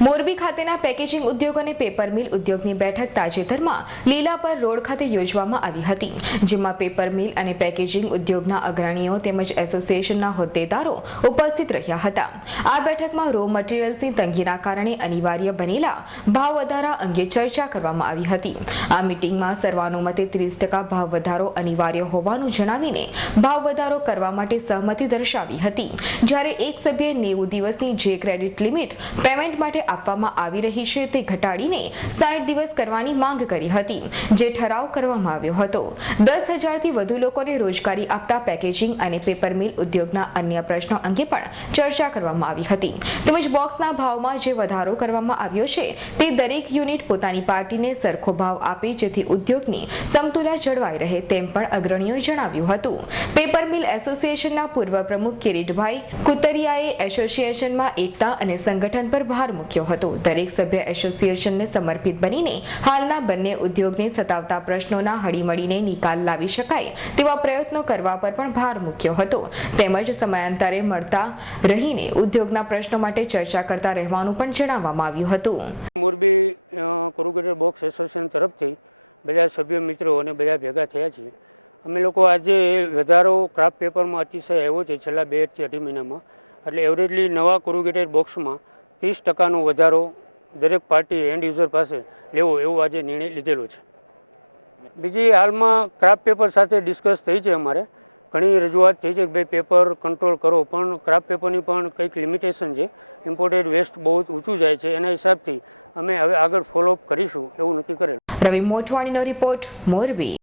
મોરબી ખાતેના પેકેજિંગ ઉદ્યોગ અને પેપર મિલ ઉદ્યોગની બેઠક તાજેતરમાં લીલાપર રોડ ખાતે યોજવામાં આવી હતી, જેમાં પેપર મિલ અને પેકેજિંગ ઉદ્યોગના અગ્રણીઓ તેમજ એસોસિએશનના હોદ્દેદારો ઉપસ્થિત રહ્યા હતા. આ બેઠકમાં રો મટીરીયલ્સની તંગીના કારણે અનિવાર્ય બનેલા ભાવ વધારા અંગે ચર્ચા કરવામાં આવી હતી. આ મીટિંગમાં સર્વાનુમતે ત્રીસ ટકા ભાવ વધારો અનિવાર્ય હોવાનું જણાવીને ભાવ વધારો કરવા માટે સહમતિ દર્શાવી હતી. જ્યારે એક સભ્યે નેવું દિવસની જે ક્રેડિટ લિમિટ પેમેન્ટ માટે આપવામાં આવી રહી છે તે ઘટાડીને સાઠ દિવસ કરવાની માંગ કરી હતી, જે ઠરાવ કરવામાં આવ્યો હતો. દસ હજારથી વધુ લોકોને રોજગારી આપતા પેકેજિંગ અને પેપર મિલ ઉદ્યોગના અન્ય પ્રશ્નો અંગે પણ ચર્ચા કરવામાં આવી હતી. તેમજ બોક્સના ભાવમાં જે વધારો કરવામાં આવ્યો છે, તે દરેક યુનિટ પોતાની પાર્ટીને સરખો ભાવ આપે જેથી ઉદ્યોગની સમતુલા જળવાઈ રહે તેમ પણ અગ્રણીઓએ જણાવ્યું હતું. પેપર મિલ એસોસિએશનના પૂર્વ પ્રમુખ કિરીટભાઈ કુતરિયાએ એસોસિએશનમાં એકતા અને સંગઠન પર ભાર મૂક્યો. હતો. દરેક સભ્ય એસોસિએશનને સમર્પિત બનીને હાલના બંને ઉદ્યોગને સતાવતા પ્રશ્નોના હળીમળીને નિકાલ લાવી શકાય તેવા પ્રયત્નો કરવા પર પણ ભાર મૂક્યો હતો. તેમજ સમયાંતરે મળતા રહીને ઉદ્યોગના પ્રશ્નો માટે ચર્ચા કરતા રહેવાનું પણ જણાવવામાં આવ્યું હતું. મોરબી કોરુગેટર બોક્સ એસોસિએશન તરફથી બધા સભ્યો, મિત્રો અને બધા ભેગા થયા છીએ. અમે લોકો આજે વધારો ક્રાફ્ટ પેપરમાં અતિશય આવ્યો છે છેલ્લા બેથી અઢી મહિનામાં. એટલે એવરેજલી નવા કોરુગેટેડ બોક્સમાં ત્રીસ ટકાનો વધારો દરેક પાર્ટી એન્ડ યુઝર પાસે લેવો એવો આજે નિર્ણય લીધેલો છે. બીજી હાલમાં ક્રાફ્ટ પેપર સાથે ડિસ્કસ થઈ છે અમારે. ઘણી રજૂઆત થઈ છે કે ભાઈ પેપર કંટ્રોલ કરો, પણ ક્રાફ્ટ પેપરની પણ કંઈક લિમિટેશન છે. ઇમ્પોર્ટેડ વેસ્ટ બહુ ઊંચું જાય છે. એના હિસાબથી અમે હવે આગળ ફોલોઅપ કરીશું એવું નક્કી કરેલું. રવિ મોટવાણીનો રિપોર્ટ મોરબી.